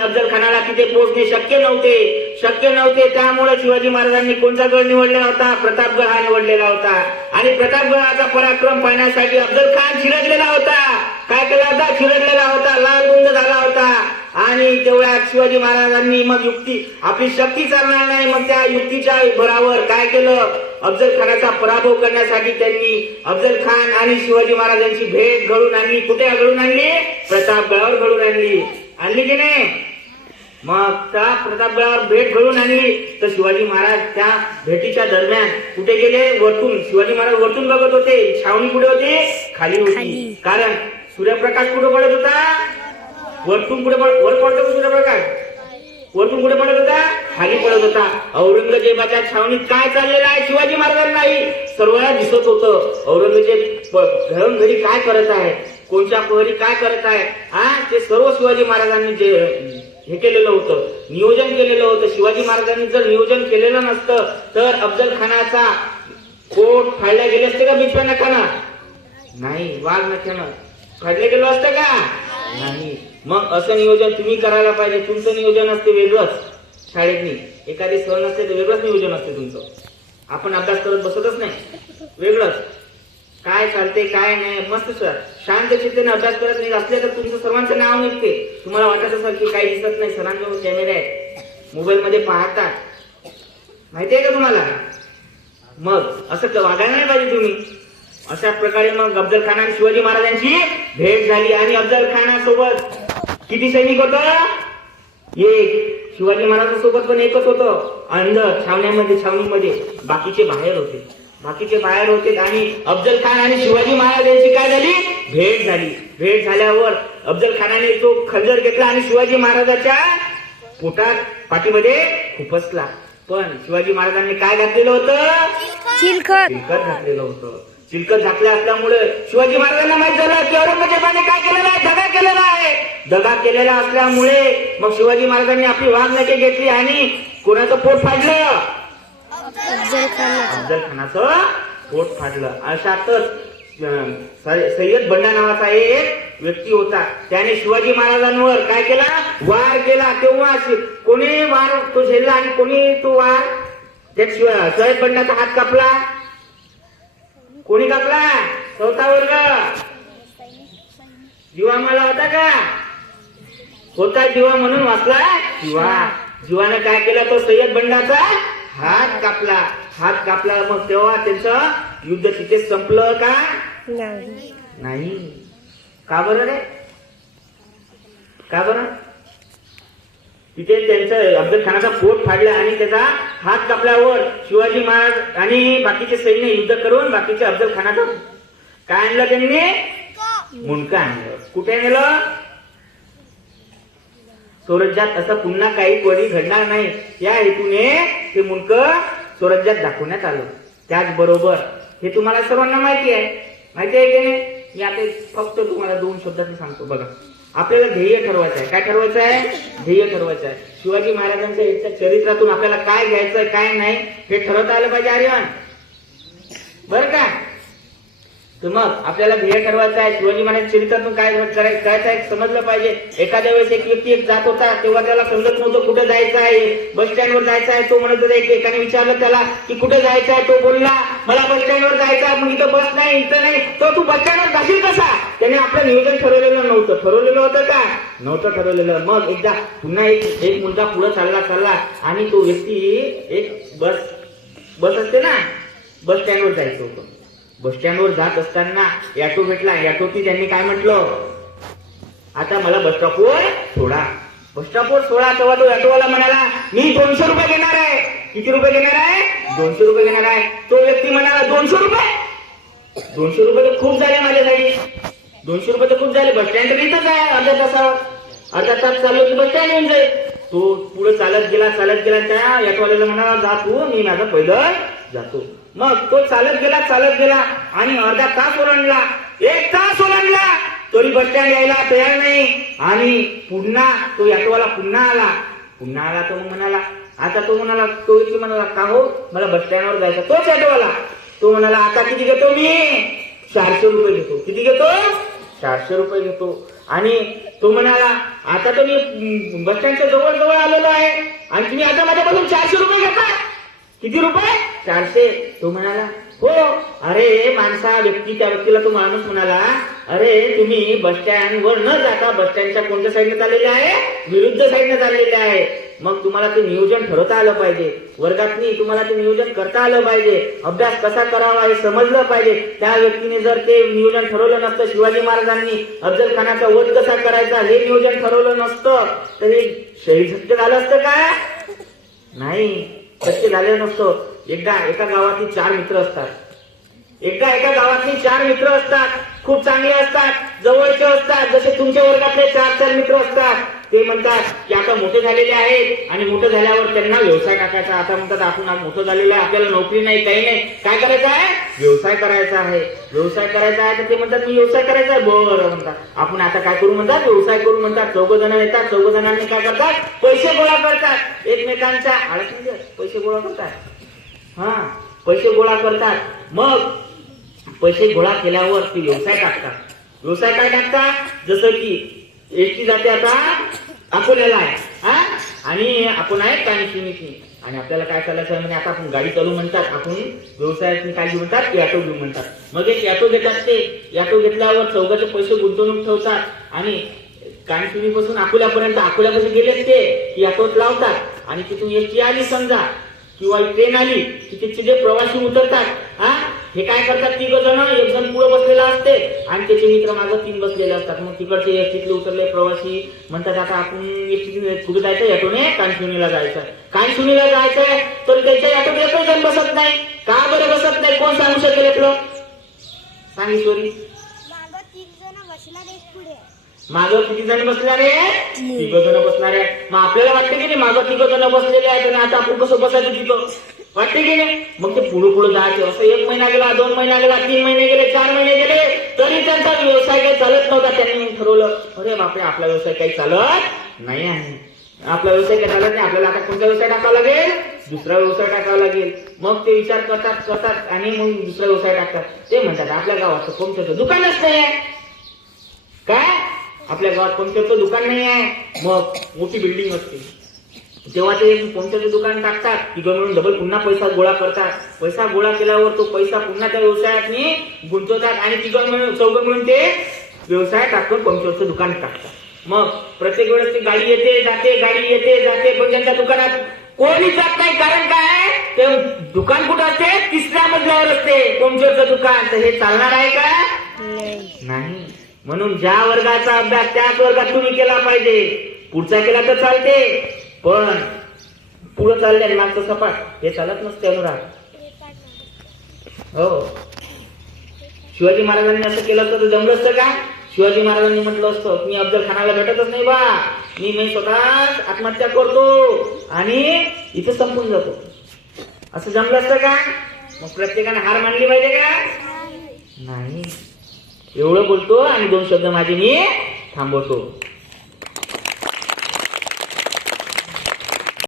अफजल खानाला तिथे पोहोचणे शक्य नव्हते. त्यामुळे शिवाजी महाराजांनी कोणता गड निवडलेला होता? प्रतापगड हा निवडलेला होता. आणि प्रतापगडाचा पराक्रम पाहण्यासाठी अफजल खान चिरडलेला होता. काय केला होता? चिरडलेला होता, लालगुंद झाला होता. आणि तेवढ्यात शिवाजी महाराजांनी मग आपली शक्ती चालणार नाही, मग त्या युक्तीच्या भरावर काय केलं? अफजल खानाचा पराभव करण्यासाठी त्यांनी अफजल खान आणि शिवाजी महाराजांची भेट घडून आणली. कुठे घडून आणली? प्रतापगडावर घडून आणली की नाही? मग त्या प्रतापगडावर भेट घडून आणली तर शिवाजी महाराज त्या भेटीच्या दरम्यान कुठे गेले? वरतून. शिवाजी महाराज वरतून बघत होते. छावणी कुठे होती? खाली होती. कारण सूर्यप्रकाश कुठे पडत होता? वरतून वर पडतो सूर्यप्रकाश. वरतून कुठे पडत होता? खाली पडत होता. औरंगजेबाच्या छावणीत काय चाललेलं आहे शिवाजी महाराजांनाही सर्वांना दिसत होतं. औरंगजेब घरी काय करत आहे, कोणत्या प्रहरी काय करत आहे, ते सर्व शिवाजी महाराजांनी जे हे केलेलं होतं, नियोजन केलेलं होतं. शिवाजी महाराजांनी जर नियोजन केलेलं नसतं तर अफजल खानाचा कोट फाडल्या गेले असते का? बिचारा नखाना नाही, वाघ नखानं फाडले गेलो असतं का? नाही. मग असं नियोजन तुम्ही करायला पाहिजे. तुमचं नियोजन असते वेगळंच. शाळेतनी एखादी सण असते तर वेगळंच नियोजन असते तुमचं. आपण अभ्यास करत बसतच नाही, वेगळंच. काय चालते काय नाही मस्त शांत चित्तेने अभ्यास करत नाही असले तर तुमचं सर्वांचं नाव निघते. तुम्हाला वाटत असेल की काही दिसत नाही, सरांजवळ कॅमेरे आहेत, मोबाईल मध्ये पाहतात, माहितीये का तुम्हाला? मग असं वागायला नाही पाहिजे तुम्ही. अशा प्रकारे मग अफजल खान आणि शिवाजी महाराजांची भेट झाली. आणि अफजल खानासोबत किती सैनिक होत? एक. शिवाजी महाराजांसोबत पण एकच होतं अंदर छावणीमध्ये. बाकीचे बाहेर होते. आणि अफजल खान आणि शिवाजी महाराज यांची काय झाली? भेट झाली. भेट झाल्यावर अफजल खानाने तो खंजर घेतला आणि शिवाजी महाराजांच्या पोटात पाठीमध्ये खुपसला. पण शिवाजी महाराजांनी काय घातलेलं होतं? चिलखत घातलेलं होतं. चिलखत घातल्या असल्यामुळे शिवाजी महाराजांना माहित झालं की औरंगजेबाने काय केलेलं आहे? दगा केलेला असल्यामुळे मग शिवाजी महाराजांनी आपली वाघनखे घेतली आणि कोणाचं पोट फाडलं? अफजल खानाचं पोट फाडलं. अशातच सय्यद बंडा नावाचा एक व्यक्ती होता. त्याने शिवाजी महाराजांवर काय केला? वार केला. तेव्हा कोणी वार तो झेलला आणि कोणी तो वार त्या सय्यद बंडाचा हात कापला. कोणी कापला? चौथा वर्ग. जीवा मला होता का? होता जीवा म्हणून वाचला जीवानं काय केलं? तो सय्यद बंडाचा हात कापला. मग तेव्हा त्यांचं युद्ध तिथे संपलं का? नाही. का बरं रे? का बरं? तिथे त्यांचं अफजल खानाचा पोट फाडला आणि त्याचा हात कापल्यावर शिवाजी महाराज आणि बाकीचे सैन्य युद्ध करून बाकीचे अफजल खानाचा काय आणलं? त्यांनी मुंडकं आणलं. कुठे नेलं? स्वराज्यात. असं पुन्हा काही कोणी घडणार नाही या हेतूने ते मुंडकं स्वराज्यात दाखवण्यात आलं. त्याचबरोबर हे तुम्हाला सर्वांना माहिती आहे की नाही? मी आता फक्त तुम्हाला 2 शब्दात सांगतो. बघा, आपल्याला ध्येय ठरवायचं आहे. काय ठरवायचं आहे? ध्येय ठरवायचं आहे. शिवाजी महाराजांच्या चरित्रातून आपल्याला काय घ्यायचं काय नाही हे ठरवता आलं पाहिजे आर्यन, बरं का? तर मग आपल्याला ध्येय ठरवायचं आहे. शिवाजी महाराज चरित्रातून काय करायचं आहे समजलं पाहिजे. एखाद्या वेळेस एक व्यक्ती जात होता तेव्हा त्याला समजत नव्हतं कुठे जायचं आहे. बस स्टँडवर जायचं आहे. तो म्हणत होता, एकाने विचारलं त्याला की कुठे जायचं आहे. तो बोलला मला बस स्टँडवर जायचं आहे. मग इथं बस नाही, इथं नाही. तो तू बस स्टँडवर जाशील कसा? त्याने आपलं नियोजन ठरवलेलं नव्हतं. ठरवलेलं होतं का? नव्हतं ठरवलेलं. मग एकदा पुन्हा एक मुलगा पुढे चालला आणि तो व्यक्ती एक बस असते ना, बस स्टँडवर जायचं होतं. बस स्टँडवर जात असताना ऑटो भेटला. ऑटोची त्यांनी काय म्हटलं? आता मला बस स्टॉपवर सोडा. तेव्हा तो ऑटोवाला म्हणाला मी 200 रुपये घेणार आहे. किती रुपये घेणार आहे? 200 रुपये घेणार आहे. तो व्यक्ती म्हणाला 200 रुपये? 200 रुपये तर खूप झाले माझ्यासाठी. 200 रुपये तर खूप झाले. बस स्टँड तर इथंच आहे. अर्धा तास चालू की बस स्टँड येऊन जाईल. तो पुढे चालत गेला. त्या ऑटोवाल्याला म्हणाला जा तू, मी माझा पैदल जातो. मग तो चालत गेला आणि अर्धा तास ओलांडला, 1 तास ओलांडला तरी बस स्टँड यायला तयार नाही. आणि पुन्हा तो ऑटोवाला पुन्हा आला. तो म्हणाला का हो मला बस स्टँडवर जायचं. तोच ऑटोवाला तो म्हणाला आता किती घेतो? मी 400 रुपये घेतो. किती घेतो? 400 रुपये घेतो. आणि तो म्हणाला आता तर मी बस स्टँडच्या जवळ जवळ आलेलो आहे आणि तुम्ही आता माझ्यापासून 400 रुपये घेता. किती रुपये? 400. तो म्हणाला हो. अरे माणसा त्या व्यक्तीला तो माणूस म्हणाला अरे तुम्ही बस स्टँड वर न जाता बस स्टँडच्या कोणत्या साईडने चाललेले आहे? विरुद्ध साईडने चाललेले आहे. मग तुम्हाला ते नियोजन ठरवता आलं पाहिजे. वर्गातनी तुम्हाला ते नियोजन करता आलं पाहिजे. अभ्यास कसा करावा हे समजलं पाहिजे. त्या व्यक्तीने जर ते नियोजन ठरवलं नसतं, शिवाजी महाराजांनी अफजल खानाचा वध कसा करायचा हे नियोजन ठरवलं नसतं तर हे शहीद सत्य झालं असतं का? नाही, सत्य झालं नसतं. एका गावातली 4 मित्र असतात. एका गावातली 4 मित्र असतात. खूप चांगले असतात, जवळचे असतात, जसे तुमच्या वर्गातले 4 मित्र असतात. ते म्हणतात की आता मोठे झालेले आहेत आणि मोठे झाल्यावर त्यांना व्यवसाय टाकायचा. आता म्हणतात आपण मोठं झालेलं आहे, आपल्याला नोकरी नाही, काही नाही, काय करायचं आहे? व्यवसाय करायचा आहे. व्यवसाय करायचा आहे तर ते म्हणतात मी व्यवसाय करायचा आहे. बरं म्हणतात आपण आता काय करू म्हणतात? व्यवसाय करू म्हणतात. 4 जण येतात. 4 जणांनी काय करतात? पैसे गोळा करतात. एकमेकांच्या आळस पैसे गोळा करतात. पैसे गोळा करतात. मग पैसे गोळा केल्यावर ते व्यवसाय टाकतात. व्यवसाय काय टाकतात? जसं की एसटी जाते आता अकोल्याला आहे आणि आपण आहे कानशिनीतनी आणि आपल्याला काय चालायचं आहे म्हणजे आता आपण गाडी चालू म्हणतात. आपण व्यवसायातनी काय घेऊ म्हणतात? ऑटो घेऊ म्हणतात. मग एक ऑटो घेतात. ते ऑटो घेतल्यावर 4चे पैसे गुंतवणूक ठेवतात आणि कानशिनीपासून अकोल्यापर्यंत अकोल्यापासून गेलेत ते की ऑटोत लावतात आणि तिथून एसटी आली समजा किंवा ट्रेन आली की तिथे जे प्रवासी उतरतात हे काय करतात? 3 जण, एक जण पुढे बसलेला असते आणि त्याचे मित्र मागे 3 बसलेले असतात. मग तिकडचे एसटीतले उतरले प्रवासी म्हणतात आता आपण एसटी कुठे जायचं? ऑटोने कानशिनीला जायचं. कानशिनीला जायचंय तर त्याच्या ऑटोत एकही जण बसत नाही. का बरं बसत नाही? कोण सांगू शकेल? आपलं सांग ईश्वरी. मागं किती जण बसणारे? 3 जण बसणारे. मग आपल्याला वाटते की नाही मागं 3 जण बसलेले आहेत आणि आता आपण कसं बसायचं तिथं? वाटते की नाही? मग ते पुढे जायचं. असं 1 महिना गेला, 2 महिना गेला, 3 महिने गेले, 4 महिने गेले तरी त्यांचा व्यवसाय काही चालत नव्हता. त्यांनी ठरवलं अरे बापरे आपला व्यवसाय काही चालत नाही आहे. आपला व्यवसाय काही चालत नाही. आपल्याला आता कोणता व्यवसाय टाकावा लागेल? दुसरा व्यवसाय टाकावा लागेल. मग ते विचार करतात आणि मग दुसरा व्यवसाय टाकतात. ते म्हणतात आपल्या गावाचं पंक्चरचं दुकानच नाही आहे. काय? आपल्या गावात पंक्चरचं दुकान नाही आहे. मग मोठी बिल्डिंग असते तेव्हा ते पंक्चरचं दुकान टाकतात. तिघं मिळून डबल पुन्हा पैसा गोळा करतात. पैसा गोळा केल्यावर तो पैसा पुन्हा त्या व्यवसायात गुंतवतात आणि 4 मिळून ते व्यवसाय टाकून पंक्चरचं दुकान टाकतात. मग प्रत्येक वेळेस ती गाडी येते जाते, गाडी येते जाते, पण त्यांच्या दुकानात कोणी जात नाही. कारण काय? ते दुकान कुठं असते? 3ऱ्या मजल्यावर असते पंक्चरचं दुकान. तर हे चालणार आहे का? नाही. म्हणून ज्या वर्गाचा अभ्यास त्याच वर्गात तुम्ही केला पाहिजे. पुढचा केला तर चालते पण पुढे चालले मागचं सपाट हे चालत नसते. अनुराग हो. शिवाजी महाराजांनी असं केलं असतं तर जमलं असतं का? शिवाजी महाराजांनी म्हटलं असतं मी अफजल खानाला भेटतच नाही बा, मी स्वतः आत्महत्या करतो आणि इथे संपून जातो. असं जमलं असतं का? मग प्रत्येकाने हार मानली पाहिजे का? नाही. एवढं बोलतो आणि 2 शब्द माझे मी थांबवतो.